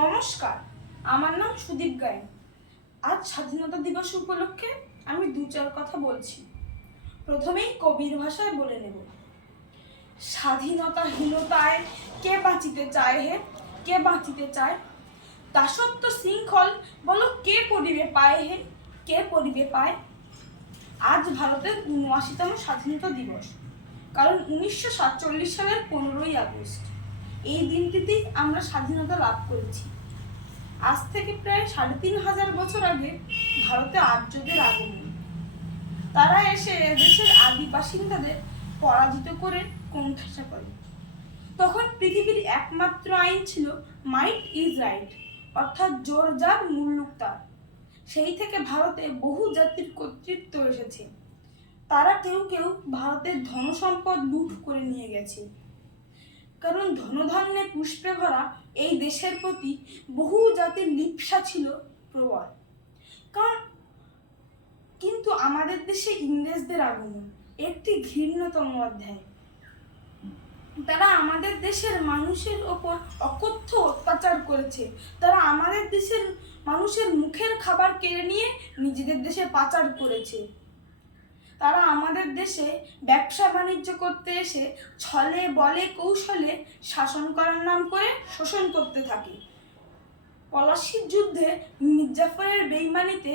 নমস্কার, আমার নাম সুদীপ গায়েন আজ স্বাধীনতা দিবস উপলক্ষে আমি দু চার কথা বলছি। প্রথমেই কবির ভাষায় বলে নেব। স্বাধীনতাহীনতায় কে বাঁচিতে চায় হে? কে বাঁচিতে চায়? দাসত্ব শৃঙ্খল বলো কে পরিবে পায় হে? কে পরিবে পায়? আজ ভারতের উনআশিতম স্বাধীনতা দিবস, কারণ উনিশশো সাতচল্লিশ সালের পনেরোই আগস্ট। এই দিনটিতেই আমরা স্বাধীনতা লাভ করেছি। আজ থেকে প্রায় সাড়ে তিন হাজার বছর আগে ভারতে আর্যদের আগমন। তারা এসে দেশের আদি বাসিন্দাদের পরাজিত করে কোণঠাসা করে। তখন পৃথিবীর একমাত্র আইন ছিল মাইট ইজ রাইট অর্থাৎ জোর যার মুল্লুক সেই থেকে ভারতে বহু জাতির কর্তৃত্ব এসেছে। তারা কেউ কেউ ভারতের ধনসম্পদ লুট করে নিয়ে গেছে। কারণ ধনধান্যে পুষ্পে ভরা এই দেশের প্রতি বহু জাতির লিপ্সা ছিল প্রবল। কারণ কিন্তু আমাদের দেশে ইংরেজদের আগমন, একটি ঘৃণ্যতম অধ্যায়। তারা আমাদের দেশের মানুষের ওপর অকথ্য অত্যাচার করেছে। তারা আমাদের দেশের মানুষের মুখের খাবার কেড়ে নিয়ে নিজেদের দেশে পাচার করেছে। তারা আমাদের দেশে ব্যবসা বাণিজ্য করতে এসে ছলে বলে কৌশলে শাসন করার নাম করে শোষণ করতে থাকে। পলাশির যুদ্ধে মির্জাফরের বেইমানিতে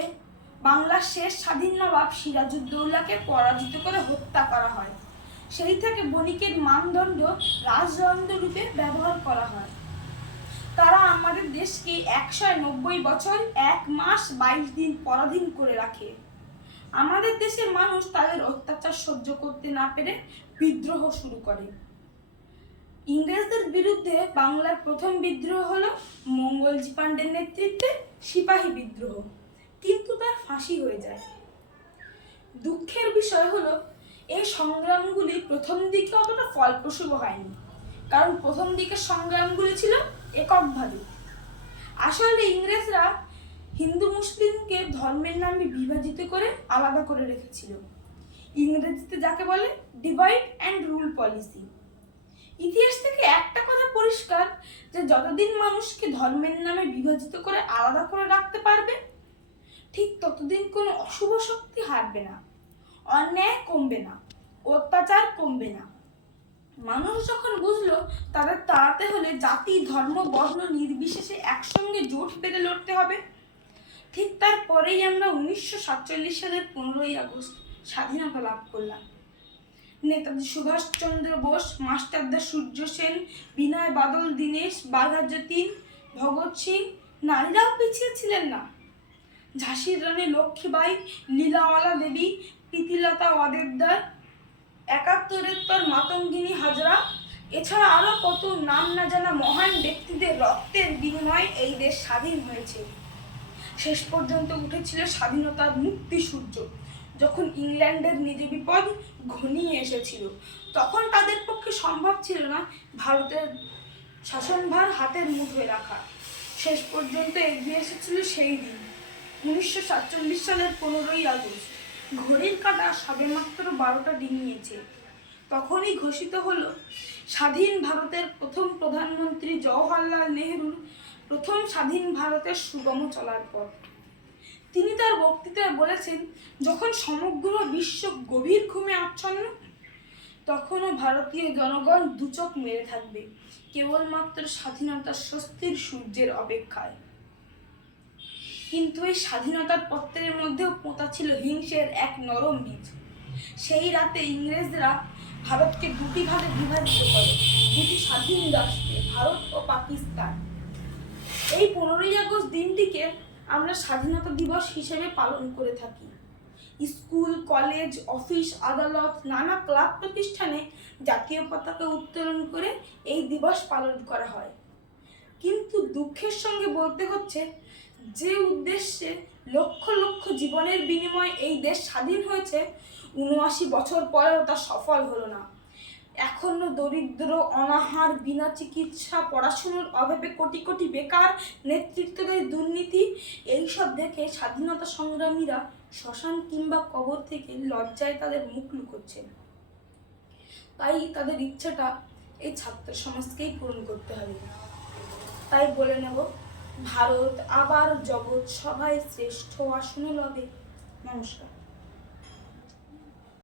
বাংলার শেষ স্বাধীন নবাব সিরাজউদ্দৌলাকে পরাজিত করে হত্যা করা হয়। সেই থেকে বণিকের মানদণ্ড রাজদণ্ড রূপে ব্যবহার করা হয়। তারা আমাদের দেশকে একশো নব্বই বছর এক মাস বাইশ দিন পরাধীন করে রাখে। আমাদের দেশের মানুষ তাদের অত্যাচার সহ্য করতে না পেরে বিদ্রোহ শুরু করে। ইংরেজদের বিরুদ্ধে বাংলার প্রথম বিদ্রোহ হল মঙ্গলজি পাণ্ডের নেতৃত্বে সিপাহী বিদ্রোহ। কিন্তু তার ফাঁসি হয়ে যায়। দুঃখের বিষয় হলো, এই সংগ্রামগুলি প্রথম দিকে অতটা ফলপ্রসূ হয়নি, কারণ প্রথম দিকের সংগ্রামগুলি ছিল এককভাবে। আসলে ইংরেজরা হিন্দু মুসলিমকে ধর্মের নামে বিভাজিত করে আলাদা করে রেখেছিল। ইংরেজিতে যাকে বলে ডিভাইড অ্যান্ড রুল পলিসি ইতিহাস থেকে একটা কথা পরিষ্কার, যে যতদিন মানুষকে ধর্মের নামে বিভাজিত করে আলাদা করে রাখতে পারবে, ঠিক ততদিন কোনো অশুভ শক্তি হারবে না, অন্যায় কমবে না, অত্যাচার কমবে না। মানুষ যখন বুঝলো, তাদের তাড়াতে হলে জাতি, ধর্ম, বর্ণ নির্বিশেষে একসঙ্গে জোট বেঁধে লড়তে হবে। ঠিক তারপরেই আমরা উনিশশো সাতচল্লিশ সালের পনেরোই আগস্ট স্বাধীনতা লাভ করলাম। নেতাজি সুভাষচন্দ্র বোস, মাস্টারদা সূর্য সেন, বিনয় বাদল, দীনেশ বাঘা যতীন ভগৎ সিং, নারীরাও পিছিয়ে ছিলেন না। ঝাঁসির রানী লক্ষ্মীবাই লীলাওয়ালা দেবী, প্রীতিলতা ওয়াদেদার একাত্তরের পর মাতঙ্গিনী হাজরা, এছাড়া আরও কত নাম না জানা মহান ব্যক্তিদের রক্তের বিনিময়ে এই দেশ স্বাধীন হয়েছে। শেষ পর্যন্ত উঠেছিল স্বাধীনতার মুক্তি সূর্য, যখন ইংল্যান্ডের নিজ বিপদ ঘনিয়ে এসেছিল। তখন তাদের পক্ষে সম্ভব ছিল না ভারতের শাসনভার হাতের মুঠোয় রাখা। শেষ পর্যন্ত এগিয়ে এসেছিল সেই দিন, উনিশশো সাতচল্লিশ সালের পনেরোই আগস্ট। ঘড়ির কাটা সবেমাত্র বারোটা ডিঙিয়েছে। তখনই ঘোষিত হলো, স্বাধীন ভারতের প্রথম প্রধানমন্ত্রী জওহরলাল নেহরুর প্রথম স্বাধীন ভারতের সুগম চলার পথ তিনি তার বক্তৃতায় বলেছেন, যখন সমগ্র বিশ্ব গভীর ঘুমে আচ্ছন্ন, তখনও ভারতীয় জনগণ দুচোখ মেরে থাকবে, কেবলমাত্র স্বাধীনতার স্বস্তির সূর্যের অপেক্ষায়। কিন্তু এই স্বাধীনতার পত্রের মধ্যেও পোঁতা ছিল হিংসের এক নরম বীজ। সেই রাতে ইংরেজরা ভারতকে দুটি ভাগে বিভাজিত করে, দুটি স্বাধীন রাষ্ট্রে, ভারত ও পাকিস্তান। এই পনেরোই আগস্ট দিনটিকে আমরা স্বাধীনতা দিবস হিসেবে পালন করে থাকি। স্কুল, কলেজ, অফিস, আদালত, নানা ক্লাব প্রতিষ্ঠানে জাতীয় পতাকা উত্তোলন করে এই দিবস পালন করা হয়। কিন্তু দুঃখের সঙ্গে বলতে হচ্ছে যে উদ্দেশ্যে লক্ষ লক্ষ জীবনের বিনিময়ে এই দেশ স্বাধীন হয়েছে, উনআশি বছর পরেও তা সফল হলো না। এখনও দরিদ্র, অনাহার, বিনা চিকিৎসা, পড়াশুনোর অভাবে কোটি কোটি বেকার, নেতৃত্বদায়ী দুর্নীতি, এইসব দেখে স্বাধীনতা সংগ্রামীরা শ্মশান কিংবা কবর থেকে লজ্জায় তাদের মুখ লুকোচ্ছেন। তাই তাদের ইচ্ছাটা এই ছাত্র সমাজকেই পূরণ করতে হবে। তাই বলে নেব, ভারত আবার জগৎ সভায় শ্রেষ্ঠ আসনে লবে। নমস্কার।